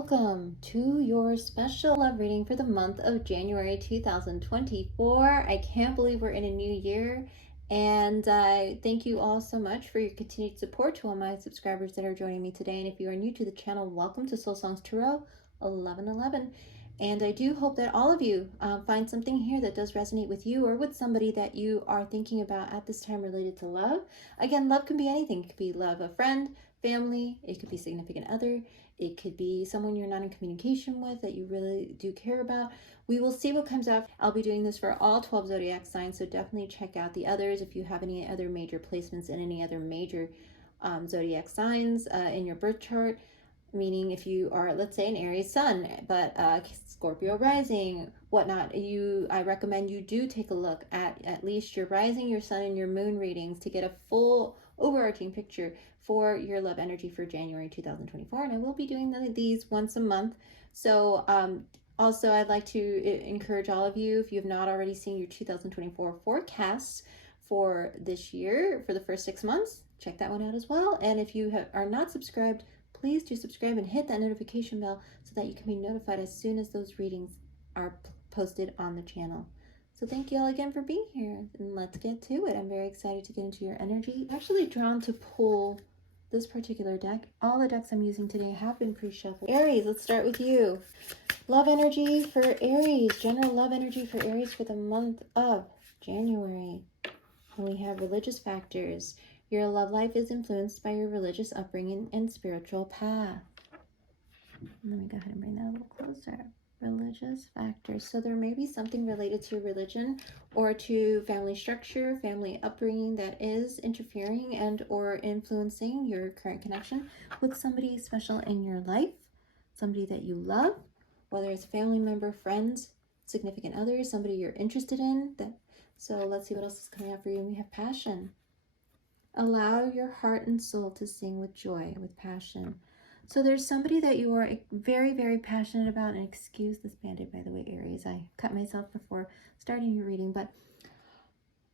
welcome to your special love reading for the month of January 2024. I can't believe we're in a new year, and I thank you all so much for your continued support to all my subscribers that are joining me today. And if you are new to the channel, welcome to Soul Songs Tarot 1111. And I do hope that all of you find something here that does resonate with you or with somebody that you are thinking about at this time related to love. Again, love can be anything. It could be love of friend, family, it could be significant other, it could be someone you're not in communication with that you really do care about. We will see what comes up. I'll be doing this for all 12 zodiac signs, so definitely check out the others if you have any other major placements in any other major zodiac signs in your birth chart. Meaning if you are, let's say, an Aries sun, but Scorpio rising, whatnot, I recommend you do take a look at least your rising, your sun, and your moon readings to get a full overarching picture for your love energy for January 2024. And I will be doing these once a month. So also I'd like to encourage all of you, if you have not already seen your 2024 forecasts for this year, for the first 6 months, check that one out as well. And if you are not subscribed, please do subscribe and hit that notification bell so that you can be notified as soon as those readings are posted on the channel. So thank you all again for being here, and let's get to it. I'm very excited to get into your energy. I'm actually drawn to pull this particular deck. All the decks I'm using today have been pre-shuffled. Aries, let's start with you. Love energy for Aries. General love energy for Aries for the month of January. And we have religious factors. Your love life is influenced by your religious upbringing and spiritual path. Let me go ahead and bring that a little closer. Religious factors. So there may be something related to religion or to family structure, family upbringing that is interfering and or influencing your current connection with somebody special in your life, somebody that you love, whether it's a family member, friends, significant others, somebody you're interested in. So let's see what else is coming out for you. We have passion. Allow your heart and soul to sing with joy, with passion. So there's somebody that you are very, very passionate about. And excuse this Band-Aid, by the way, Aries. I cut myself before starting your reading. But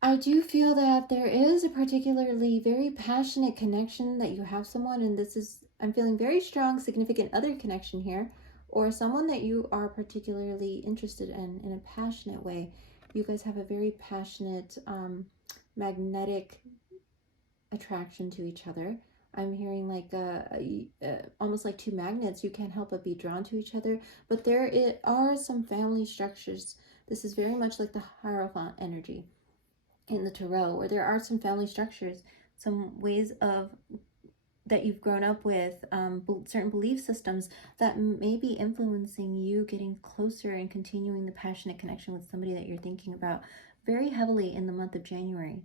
I do feel that there is a particularly very passionate connection that you have someone. And this is, I'm feeling very strong, significant other connection here. Or someone that you are particularly interested in a passionate way. You guys have a very passionate, magnetic attraction to each other. I'm hearing like almost like two magnets. You can't help but be drawn to each other. But there are some family structures. This is very much like the Hierophant energy in the Tarot, where there are some family structures, some ways of that you've grown up with, certain belief systems that may be influencing you getting closer and continuing the passionate connection with somebody that you're thinking about very heavily in the month of January.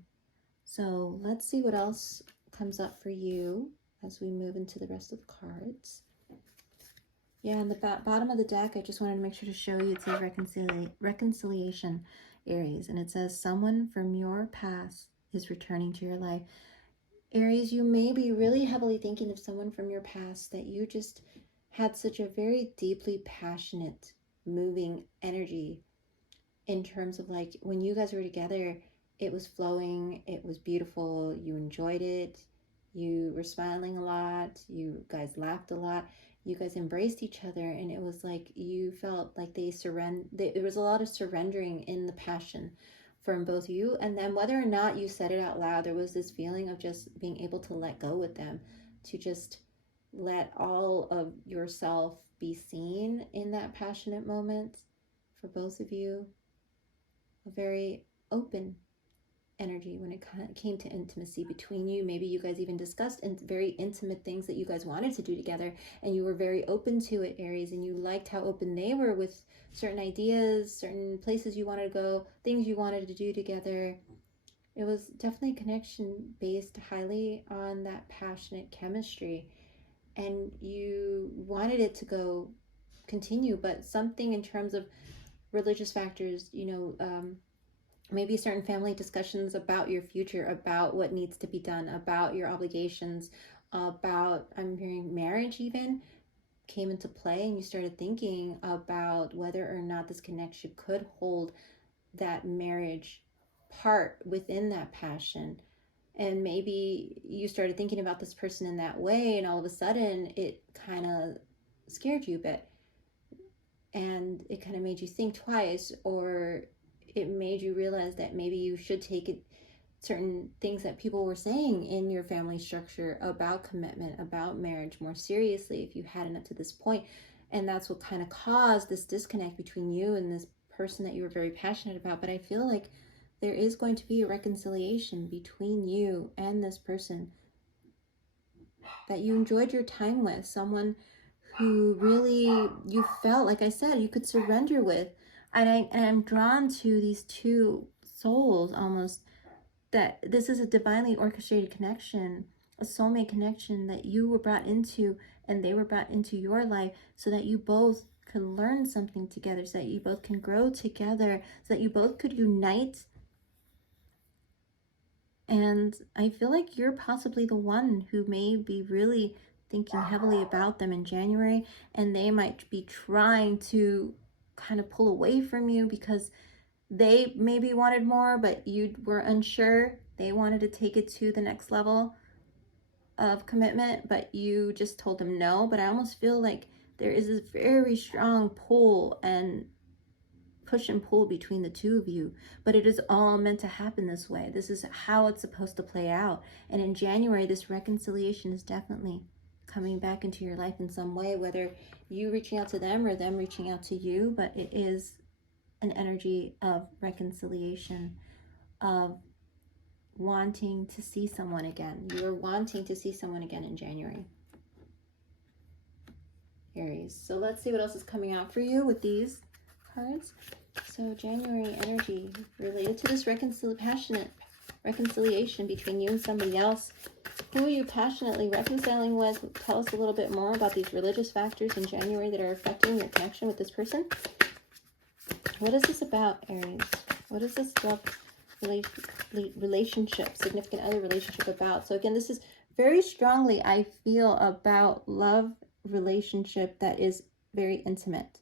So let's see what else comes up for you as we move into the rest of the cards. Yeah, on the bottom of the deck, I just wanted to make sure to show you, it says reconciliation, Aries. And it says, someone from your past is returning to your life. Aries, you may be really heavily thinking of someone from your past that you just had such a very deeply passionate, moving energy in terms of like when you guys were together, it was flowing, it was beautiful, you enjoyed it, you were smiling a lot, you guys laughed a lot, you guys embraced each other, and it was like you felt like there was a lot of surrendering in the passion from both of you. And then whether or not you said it out loud, there was this feeling of just being able to let go with them, to just let all of yourself be seen in that passionate moment for both of you. A very open energy when it came to intimacy between you. Maybe you guys even discussed very intimate things that you guys wanted to do together, and you were very open to it, Aries, and you liked how open they were with certain ideas, certain places you wanted to go, things you wanted to do together. It was definitely a connection based highly on that passionate chemistry, and you wanted it to continue, but something in terms of religious factors, maybe certain family discussions about your future, about what needs to be done, about your obligations, about, I'm hearing marriage even, came into play, and you started thinking about whether or not this connection could hold that marriage part within that passion. And maybe you started thinking about this person in that way, and all of a sudden it kind of scared you a bit, and it kind of made you think twice, or it made you realize that maybe you should take it, certain things that people were saying in your family structure about commitment, about marriage more seriously if you hadn't up to this point. And that's what kind of caused this disconnect between you and this person that you were very passionate about. But I feel like there is going to be a reconciliation between you and this person that you enjoyed your time with, someone who really you felt, like I said, you could surrender with. And I'm drawn to these two souls almost, that this is a divinely orchestrated connection, a soulmate connection that you were brought into and they were brought into your life so that you both can learn something together, so that you both can grow together, so that you both could unite. And I feel like you're possibly the one who may be really thinking heavily about them in January, and they might be trying to kind of pull away from you because they maybe wanted more, but you were unsure. They wanted to take it to the next level of commitment, but you just told them no. But I almost feel like there is a very strong pull and push and pull between the two of you, but it is all meant to happen this way. This is how it's supposed to play out. And in January, this reconciliation is definitely coming back into your life in some way, whether you reaching out to them or them reaching out to you, but it is an energy of reconciliation, of wanting to see someone again. You're wanting to see someone again in January, Aries. So let's see what else is coming out for you with these cards. So January energy related to this passionate reconciliation between you and somebody else. Who are you passionately reconciling with? Tell us a little bit more about these religious factors in January that are affecting your connection with this person. What is this about, Aries? What is this love relationship, significant other relationship about? So again, this is very strongly, I feel, about love relationship that is very intimate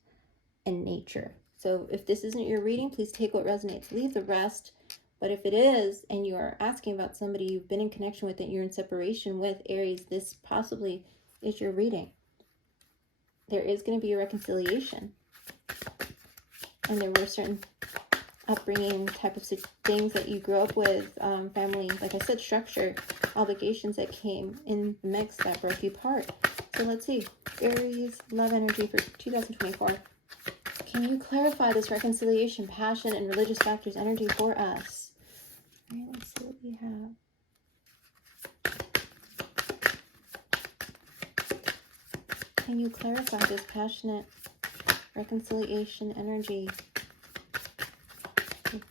in nature. So if this isn't your reading, please take what resonates, leave the rest. But if it is, and you are asking about somebody you've been in connection with and you're in separation with, Aries, this possibly is your reading. There is going to be a reconciliation. And there were certain upbringing type of things that you grew up with, family, like I said, structure, obligations that came in the mix that broke you apart. So let's see. Aries, love energy for 2024. Can you clarify this reconciliation, passion, and religious factors energy for us? All right, let's see what we have. Can you clarify this passionate reconciliation energy,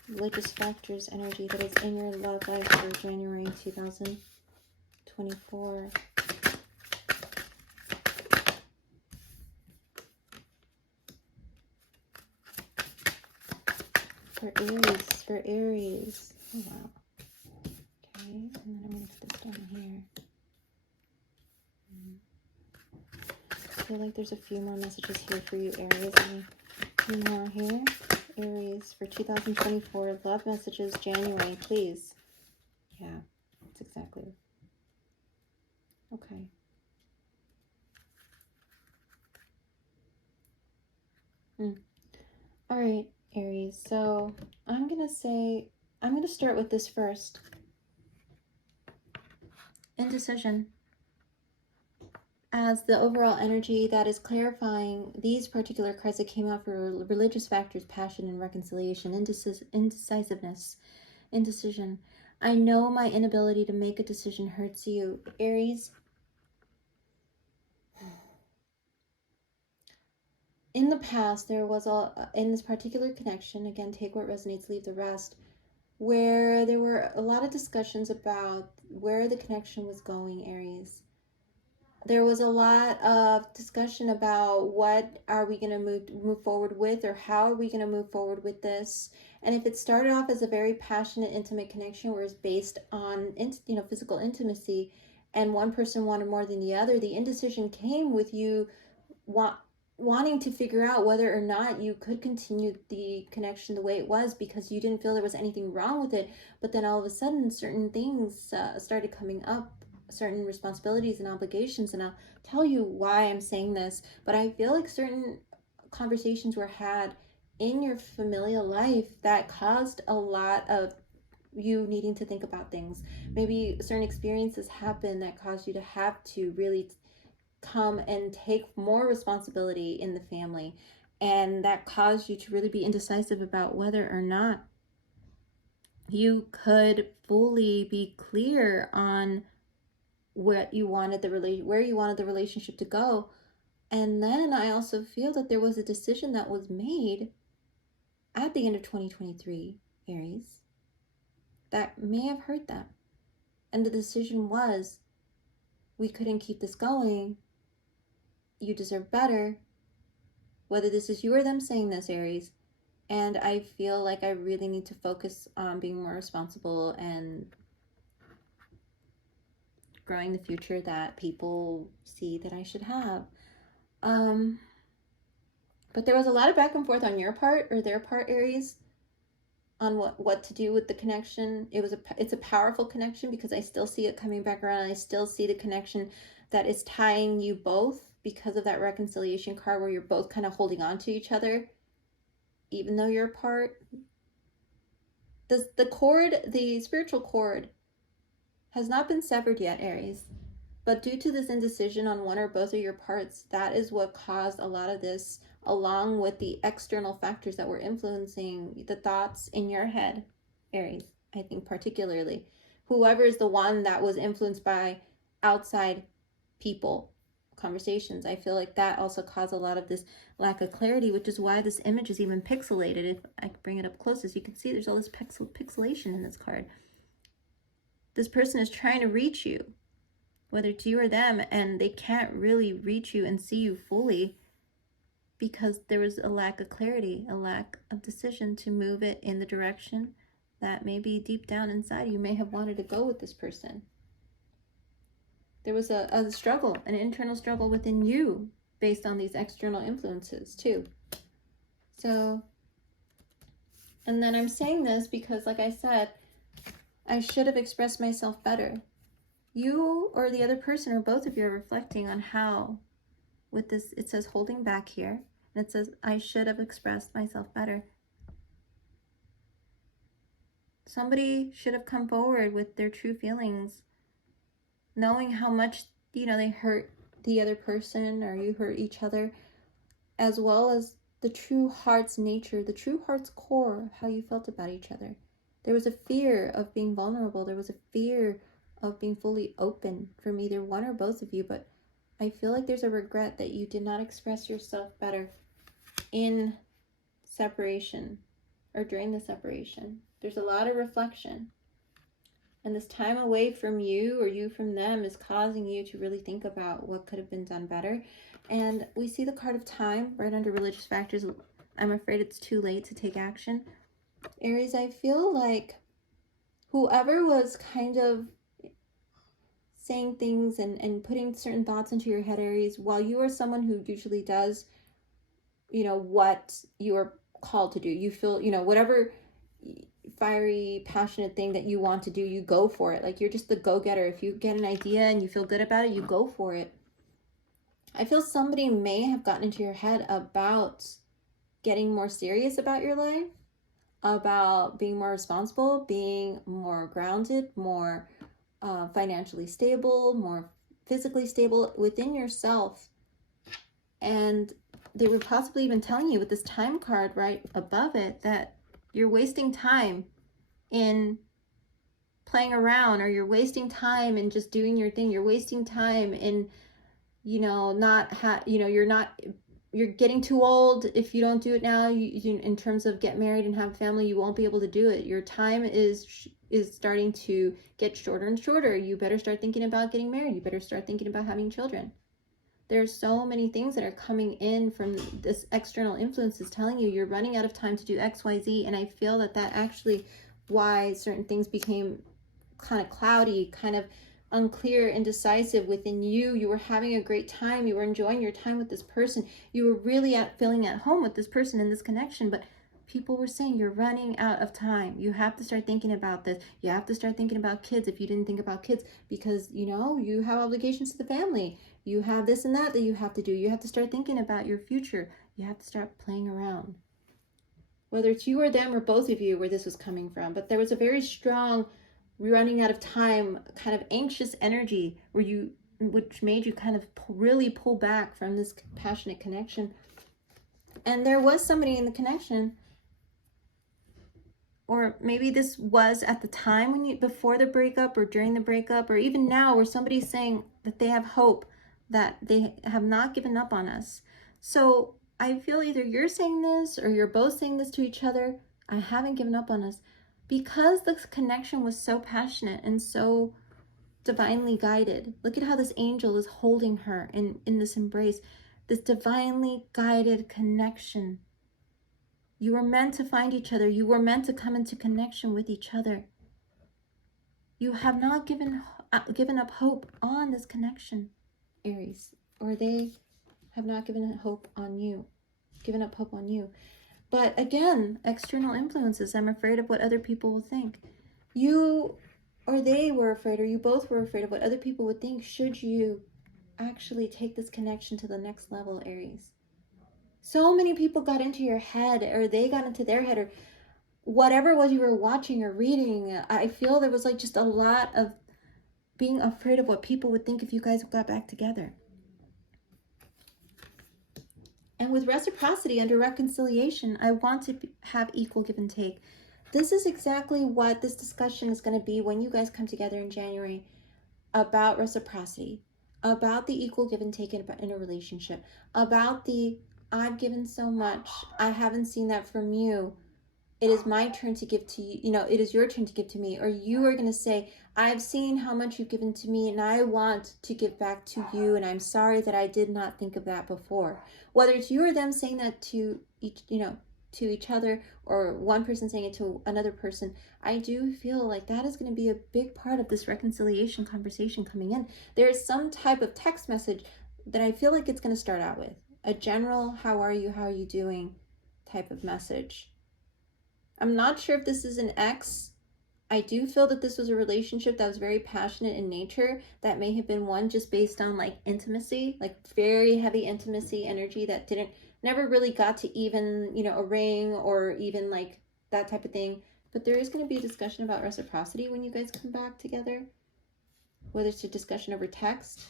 religious factors energy that is in your love life for January 2024? For Aries. Oh, wow. Okay, and then I'm going to put this down here. I feel like there's a few more messages here for you, Aries. A few more here. Aries for 2024. Love messages, January, please. Yeah, that's exactly. Okay. All right, Aries. So I'm going to start with this first. Indecision. As the overall energy that is clarifying these particular cards that came out for religious factors, passion, and reconciliation, indecisiveness, indecision. I know my inability to make a decision hurts you, Aries. In the past, there was in this particular connection, again, take what resonates, leave the rest, where there were a lot of discussions about where the connection was going, Aries. There was a lot of discussion about what are we going to move forward with, or how are we going to move forward with this. And if it started off as a very passionate, intimate connection where it's based on physical intimacy, and one person wanted more than the other, the indecision came with you wanting to figure out whether or not you could continue the connection the way it was, because you didn't feel there was anything wrong with it. But then all of a sudden certain things started coming up certain responsibilities and obligations. And I'll tell you why I'm saying this, but I feel like certain conversations were had in your familial life that caused a lot of you needing to think about things. Maybe certain experiences happen that caused you to have to really come and take more responsibility in the family, and that caused you to really be indecisive about whether or not you could fully be clear on what you wanted where you wanted the relationship to go. And then I also feel that there was a decision that was made at the end of 2023, Aries, that may have hurt them. And the decision was, we couldn't keep this going. You deserve better. Whether this is you or them saying this, Aries. And I feel like I really need to focus on being more responsible and growing the future that people see that I should have. But there was a lot of back and forth on your part or their part, Aries, on what to do with the connection. It's a powerful connection because I still see it coming back around. I still see the connection that is tying you both because of that reconciliation card where you're both kind of holding on to each other, even though you're apart. The spiritual cord has not been severed yet, Aries. But due to this indecision on one or both of your parts, that is what caused a lot of this, along with the external factors that were influencing the thoughts in your head, Aries, I think particularly. Whoever is the one that was influenced by outside people, conversations, I feel like that also caused a lot of this lack of clarity, which is why this image is even pixelated. If I bring it up close, as you can see, there's all this pixelation in this card. This person is trying to reach you, whether it's you or them, and they can't really reach you and see you fully because there was a lack of clarity, a lack of decision to move it in the direction that maybe deep down inside you may have wanted to go with this person. There was a struggle, an internal struggle within you based on these external influences too. So, and then I'm saying this because, like I said, I should have expressed myself better. You or the other person or both of you are reflecting on how, with this, it says holding back here, and it says, I should have expressed myself better. Somebody should have come forward with their true feelings, knowing how much, they hurt the other person or you hurt each other, as well as the true heart's nature, the true heart's core of how you felt about each other. There was a fear of being vulnerable. There was a fear of being fully open from either one or both of you, but I feel like there's a regret that you did not express yourself better in separation or during the separation. There's a lot of reflection. And this time away from you or you from them is causing you to really think about what could have been done better. And we see the card of time right under religious factors. I'm afraid it's too late to take action. Aries, I feel like whoever was kind of saying things and putting certain thoughts into your head, Aries, while you are someone who usually does, what you are called to do, you feel, whatever fiery, passionate thing that you want to do, you go for it. Like, you're just the go-getter. If you get an idea and you feel good about it, you go for it. I feel somebody may have gotten into your head about getting more serious about your life, about being more responsible, being more grounded, more financially stable, more physically stable within yourself. And they were possibly even telling you with this time card right above it that you're wasting time in playing around, or you're wasting time in just doing your thing. You're wasting time in, you're getting too old. If you don't do it now, you in terms of get married and have a family, you won't be able to do it. Your time is starting to get shorter and shorter. You better start thinking about getting married. You better start thinking about having children. There's so many things that are coming in from this external influences telling you you're running out of time to do X, Y, Z. And I feel that actually why certain things became kind of cloudy, kind of unclear, indecisive within you. You were having a great time. You were enjoying your time with this person. You were really feeling at home with this person in this connection. But people were saying you're running out of time. You have to start thinking about this. You have to start thinking about kids if you didn't think about kids, because, you know, you have obligations to the family. You have this and that you have to do. You have to start thinking about your future. You have to start playing around. Whether it's you or them or both of you where this was coming from, but there was a very strong running out of time, kind of anxious energy which made you kind of really pull back from this passionate connection. And there was somebody in the connection, or maybe this was at the time when before the breakup or during the breakup, or even now, where somebody's saying that they have hope, that they have not given up on us. So I feel either you're saying this or you're both saying this to each other. I haven't given up on us, because the connection was so passionate and so divinely guided. Look at how this angel is holding her in this embrace, this divinely guided connection. You were meant to find each other. You were meant to come into connection with each other. You have not given up hope on this connection, Aries, or they have not given up hope on you. But again, external influences. I'm afraid of what other people will think. You or they were afraid, or you both were afraid of what other people would think should you actually take this connection to the next level, Aries. So many people got into your head, or they got into their head, or whatever it was you were watching or reading. I feel there was like just a lot of being afraid of what people would think if you guys got back together. And with reciprocity under reconciliation, I want to have equal give and take. This is exactly what this discussion is going to be when you guys come together in January, about reciprocity, about the equal give and take in a relationship, about the I've given so much, I haven't seen that from you. It is my turn to give to you. You know, it is your turn to give to me. Or you are going to say, I've seen how much you've given to me and I want to give back to you. And I'm sorry that I did not think of that before. Whether it's you or them saying that to each other, or one person saying it to another person, I do feel like that is going to be a big part of this reconciliation conversation coming in. There's some type of text message that I feel like it's going to start out with. A general, how are you doing type of message. I'm not sure if this is an ex. I do feel that this was a relationship that was very passionate in nature. That may have been one just based on like intimacy, like very heavy intimacy energy that never really got to even, a ring or even like that type of thing. But there is going to be a discussion about reciprocity when you guys come back together, whether it's a discussion over text.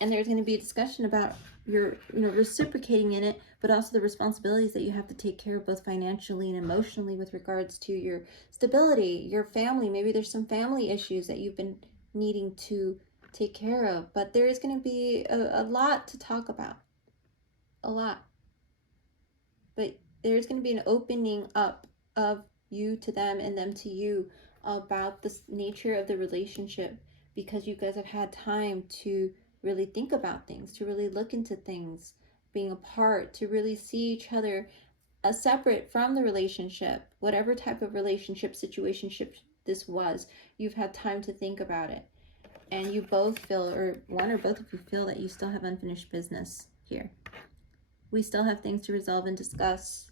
And there's going to be a discussion about your, reciprocating in it, but also the responsibilities that you have to take care of both financially and emotionally with regards to your stability, your family. Maybe there's some family issues that you've been needing to take care of, but there is going to be a lot to talk about. A lot. But there's going to be an opening up of you to them and them to you about the nature of the relationship, because you guys have had time to really think about things, to really look into things, being apart, to really see each other separate from the relationship, whatever type of relationship, situationship this was. You've had time to think about it. And you both feel, or one or both of you feel, that you still have unfinished business here. We still have things to resolve and discuss.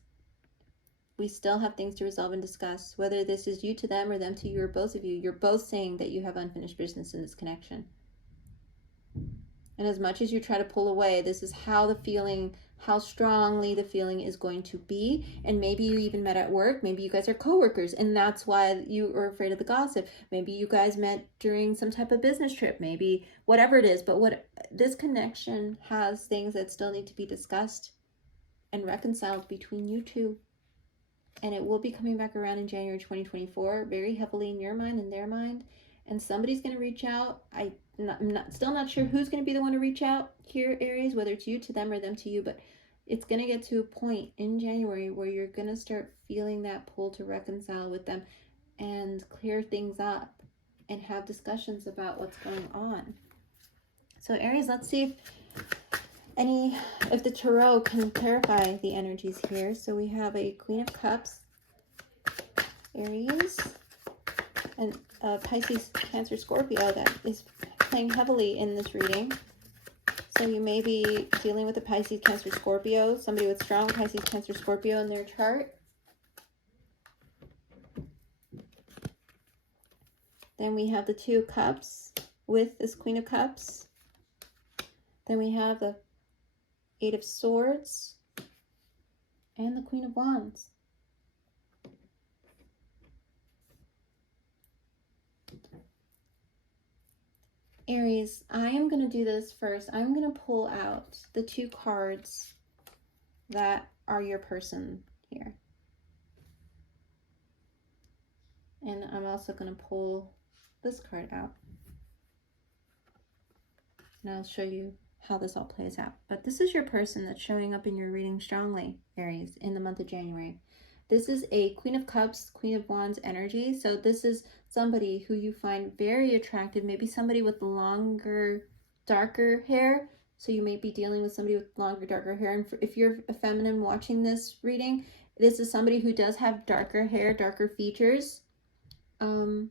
Whether this is you to them or them to you or both of you, you're both saying that you have unfinished business in this connection. And as much as you try to pull away, this is how strongly the feeling is going to be. And maybe you even met at work. Maybe you guys are coworkers, and that's why you are afraid of the gossip. Maybe you guys met during some type of business trip, maybe whatever it is. But this connection has things that still need to be discussed and reconciled between you two. And it will be coming back around in January 2024, very heavily in your mind and their mind. And somebody's going to reach out. I'm still not sure who's going to be the one to reach out here, Aries, whether it's you to them or them to you, but it's going to get to a point in January where you're going to start feeling that pull to reconcile with them and clear things up and have discussions about what's going on. So Aries, let's see if the tarot can clarify the energies here. So we have a Queen of Cups, Aries, and Pisces, Cancer, Scorpio that is playing heavily in this reading. So you may be dealing with a Pisces, Cancer, Scorpio, somebody with strong Pisces, Cancer, Scorpio in their chart. Then we have the Two of Cups with this Queen of Cups. Then we have the Eight of Swords and the Queen of Wands. Aries, I am going to do this first. I'm going to pull out the two cards that are your person here. And I'm also going to pull this card out. And I'll show you how this all plays out. But this is your person that's showing up in your reading strongly, Aries, in the month of January. This is a Queen of Cups, Queen of Wands energy. So this is somebody who you find very attractive, maybe somebody with longer, darker hair. So you may be dealing with somebody with longer, darker hair. And if you're a feminine watching this reading, this is somebody who does have darker hair, darker features. And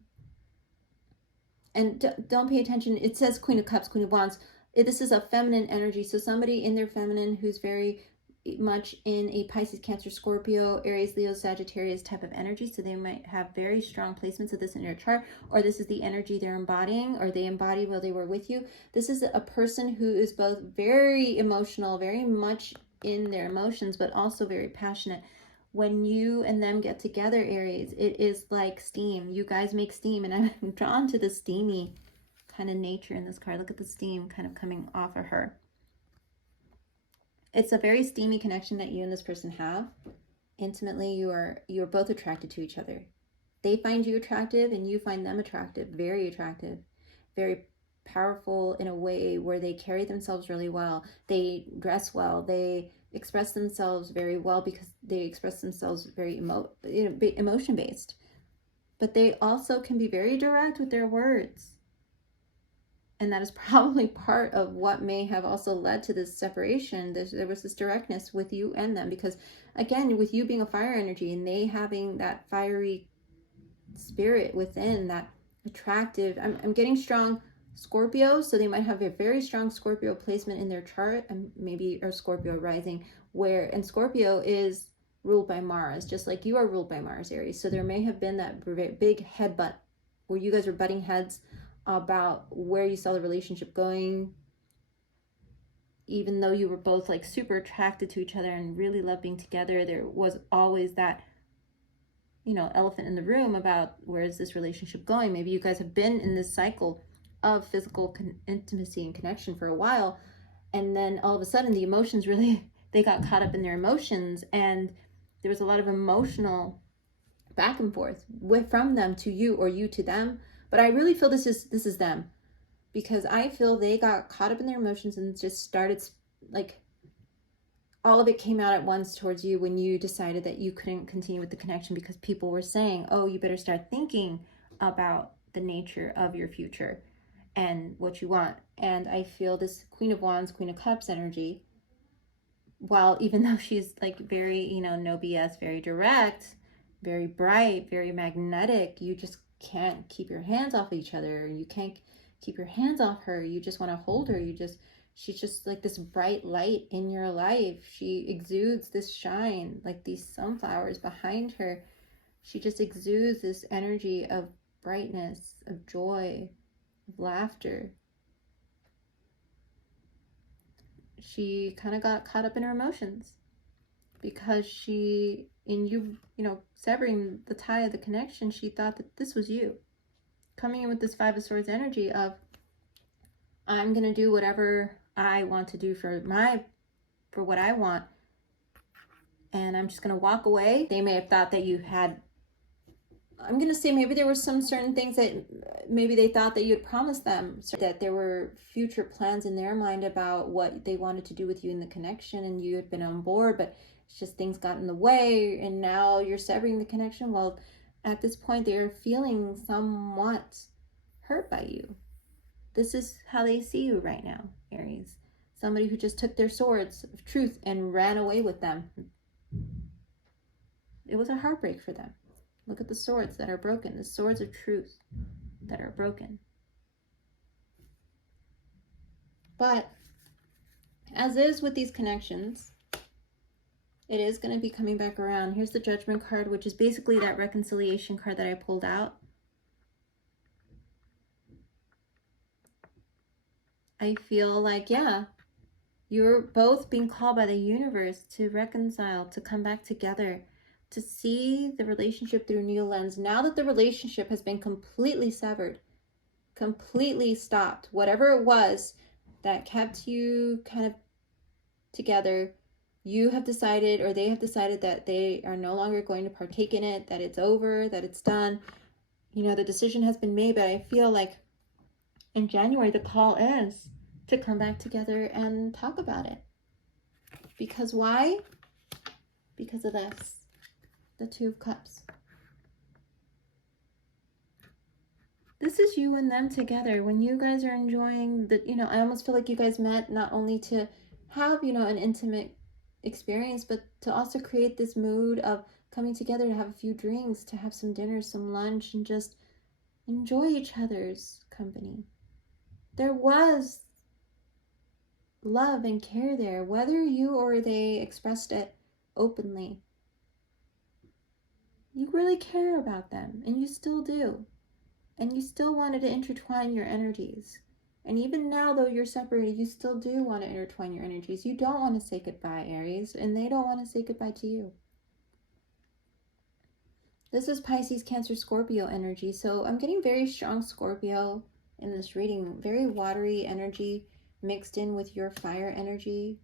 don't pay attention. It says Queen of Cups, Queen of Wands. This is a feminine energy. So somebody in their feminine who's very much in a Pisces, Cancer, Scorpio, Aries, Leo, Sagittarius type of energy. So they might have very strong placements of this in your chart, or this is the energy they're embodying, or they embody while they were with you. This is a person who is both very emotional, very much in their emotions, but also very passionate. When you and them get together, Aries, it is like steam. You guys make steam, and I'm drawn to the steamy kind of nature in this card. Look at the steam kind of coming off of her. It's a very steamy connection that you and this person have. Intimately, you are both attracted to each other. They find you attractive and you find them attractive, very powerful in a way where they carry themselves really well. They dress well. They express themselves very well because they express themselves very emotion based. But they also can be very direct with their words. And that is probably part of what may have also led to this separation. There was this directness with you and them because, again, with you being a fire energy and they having that fiery spirit within, that attractive, I'm getting strong Scorpio, so they might have a very strong Scorpio placement in their chart, and maybe a Scorpio rising, and Scorpio is ruled by Mars, just like you are ruled by Mars, Aries. So there may have been that big headbutt where you guys were butting heads about where you saw the relationship going, even though you were both like super attracted to each other and really loved being together. There was always that, elephant in the room about where is this relationship going. Maybe you guys have been in this cycle of physical intimacy and connection for a while, and then all of a sudden the emotions really, they got caught up in their emotions, and there was a lot of emotional back and forth from them to you, or you to them. But I really feel this is them, because I feel they got caught up in their emotions and just started, like, all of it came out at once towards you when you decided that you couldn't continue with the connection because people were saying, oh, you better start thinking about the nature of your future and what you want. And I feel this Queen of Wands, Queen of Cups energy, while even though she's like very, no BS, very direct, very bright, very magnetic, you just can't keep your hands off each other. You can't keep your hands off her. You just want to hold her. She's just like this bright light in your life. She exudes this shine, like these sunflowers behind her. She just exudes this energy of brightness, of joy, of laughter. She kind of got caught up in her emotions because she, in you, severing the tie of the connection, she thought that this was you. Coming in with this Five of Swords energy of, I'm going to do whatever I want to do for what I want. And I'm just going to walk away. They may have thought that you had, I'm going to say maybe there were some certain things that maybe they thought that you had promised them, so that there were future plans in their mind about what they wanted to do with you in the connection, and you had been on board, but it's just things got in the way, and now you're severing the connection. Well, at this point, they're feeling somewhat hurt by you. This is how they see you right now, Aries. Somebody who just took their swords of truth and ran away with them. It was a heartbreak for them. Look at the swords that are broken, the swords of truth that are broken. But As is with these connections, it is going to be coming back around. Here's the Judgment card, which is basically that reconciliation card that I pulled out. I feel like, yeah, you're both being called by the universe to reconcile, to come back together, to see the relationship through a new lens. Now that the relationship has been completely severed, completely stopped, whatever it was that kept you kind of together, you have decided, or they have decided, that they are no longer going to partake in it, that it's over, that it's done. You know, the decision has been made, but I feel like in January, the call is to come back together and talk about it. Because why? Because of this, the Two of Cups. This is you and them together. When you guys are enjoying the, you know, I almost feel like you guys met not only to have, you know, an intimate experience, but to also create this mood of coming together to have a few drinks, to have some dinner, some lunch, and just enjoy each other's company. There was love and care there, whether you or they expressed it openly. You really care about them, and you still do. And you still wanted to intertwine your energies. And even now, though you're separated, you still do want to intertwine your energies. You don't want to say goodbye, Aries, and they don't want to say goodbye to you. This is Pisces, Cancer, Scorpio energy. So I'm getting very strong Scorpio in this reading. Very watery energy mixed in with your fire energy.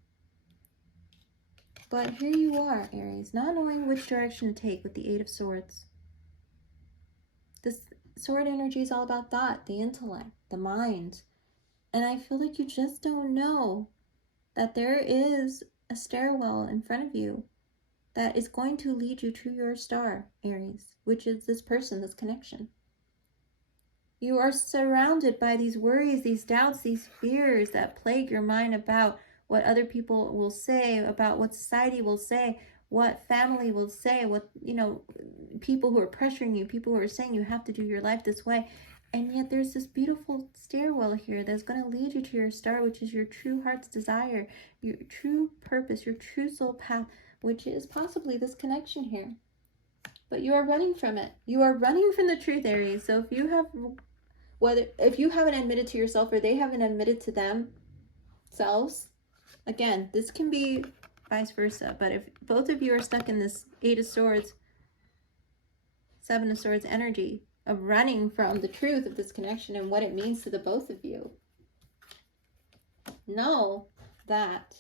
But here you are, Aries, not knowing which direction to take with the Eight of Swords. This sword energy is all about thought, the intellect, the mind. And I feel like you just don't know that there is a stairwell in front of you that is going to lead you to your star, Aries, which is this person, this connection. You are surrounded by these worries, these doubts, these fears that plague your mind about what other people will say, about what society will say, what family will say, what, you know, people who are pressuring you, people who are saying you have to do your life this way. And yet there's this beautiful stairwell here that's going to lead you to your star, which is your true heart's desire, your true purpose, your true soul path, which is possibly this connection here. But you are running from it. You are running from the truth, Aries. So if you have, if you haven't admitted to yourself, or they haven't admitted to themselves, again, this can be vice versa. But if both of you are stuck in this Eight of Swords, Seven of Swords energy of running from the truth of this connection and what it means to the both of you, know that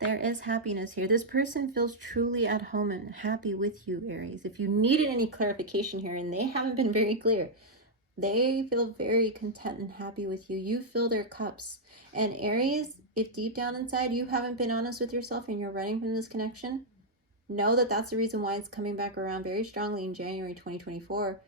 there is happiness here. This person feels truly at home and happy with you, Aries. If you needed any clarification here, and they haven't been very clear, they feel very content and happy with you. You fill their cups. And Aries, if deep down inside you haven't been honest with yourself and you're running from this connection, know that that's the reason why it's coming back around very strongly in January 2024,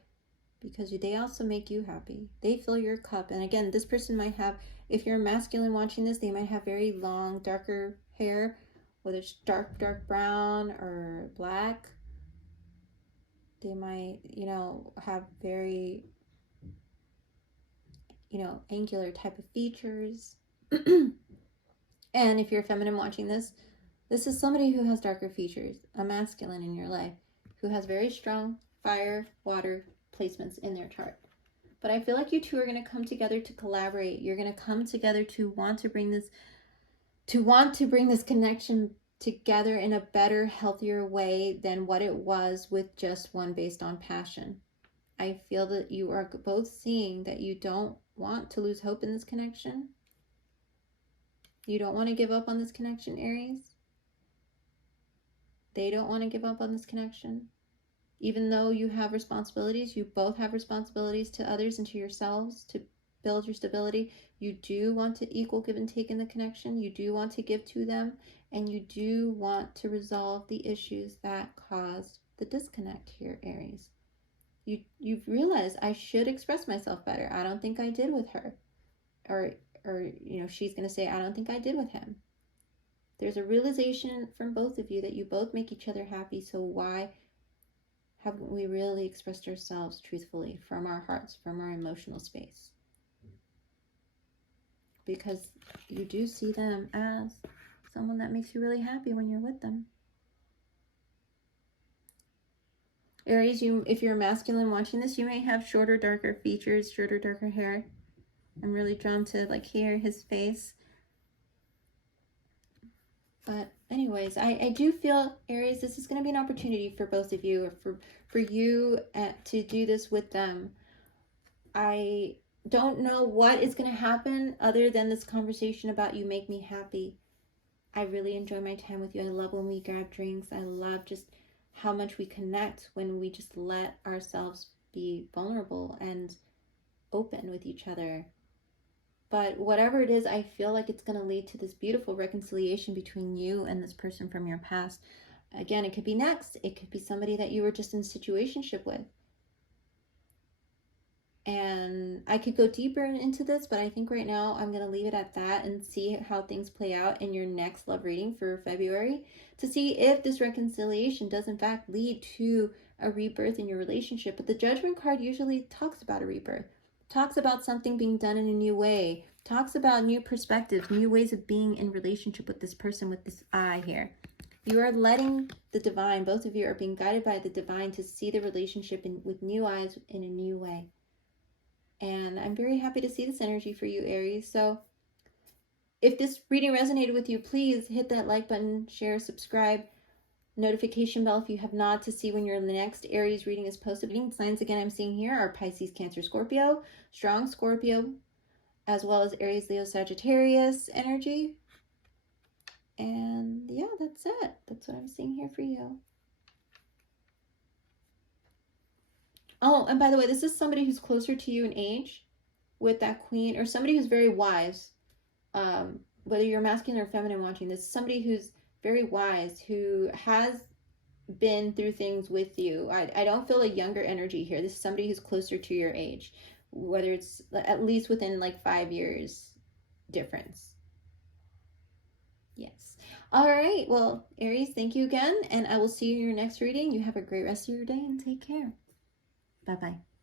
because they also make you happy. They fill your cup. And again, this person might have, if you're a masculine watching this, they might have very long, darker hair, whether it's dark brown or black. They might, you know, have very, you know, angular type of features. And if you're feminine watching this, this is somebody who has darker features, a masculine in your life, who has very strong fire, water placements in their chart. But I feel like you two are going to come together to collaborate. You're going to come together to want to bring this connection together in a better, healthier way than what it was with just one based on passion. I feel that you are both seeing that you don't want to lose hope in this connection. You don't want to give up on this connection, Aries. They don't want to give up on this connection. Even though you have responsibilities, you both have responsibilities to others and to yourselves to build your stability. You do want to equal give and take in the connection. You do want to give to them, and you do want to resolve the issues that caused the disconnect here, Aries. You've realized, I should express myself better. I don't think I did with her. Or you know, she's going to say, I don't think I did with him. There's a realization from both of you that you both make each other happy, so why haven't we really expressed ourselves truthfully from our hearts, from our emotional space? because you do see them as someone that makes you really happy when you're with them. Aries, if you're masculine watching this, you may have shorter, darker features, shorter, darker hair. I'm really drawn to like here, his face. But anyways, I do feel, Aries, this is going to be an opportunity for both of you, or for you to do this with them. I don't know what is going to happen other than this conversation about you make me happy. I really enjoy my time with you. I love when we grab drinks. I love just how much we connect when we just let ourselves be vulnerable and open with each other. But whatever it is, I feel like it's going to lead to this beautiful reconciliation between you and this person from your past. Again, it could be next. It could be somebody that you were just in a situationship with. And I could go deeper into this, but I think right now I'm going to leave it at that and see how things play out in your next love reading for February, to see if this reconciliation does in fact lead to a rebirth in your relationship. But the Judgment card usually talks about a rebirth, talks about something being done in a new way, talks about new perspectives, new ways of being in relationship with this person with this eye here. You are letting the divine, both of you are being guided by the divine to see the relationship with new eyes in a new way. And I'm very happy to see this energy for you, Aries. So if this reading resonated with you, please hit that like button, share, subscribe, notification bell if you have not, to see when your next Aries reading is posted. Signs again I'm seeing here are Pisces, Cancer, Scorpio, strong Scorpio, as well as Aries, Leo, Sagittarius energy. And yeah, that's it. That's what I'm seeing here for you. Oh, and by the way, this is somebody who's closer to you in age with that queen, or somebody who's very wise. Whether you're masculine or feminine watching this, somebody who's very wise, who has been through things with you. I don't feel a younger energy here. This is somebody who's closer to your age, whether it's at least within like 5 years difference. Yes. All right. Well, Aries, thank you again, and I will see you in your next reading. You have a great rest of your day and take care. Bye-bye.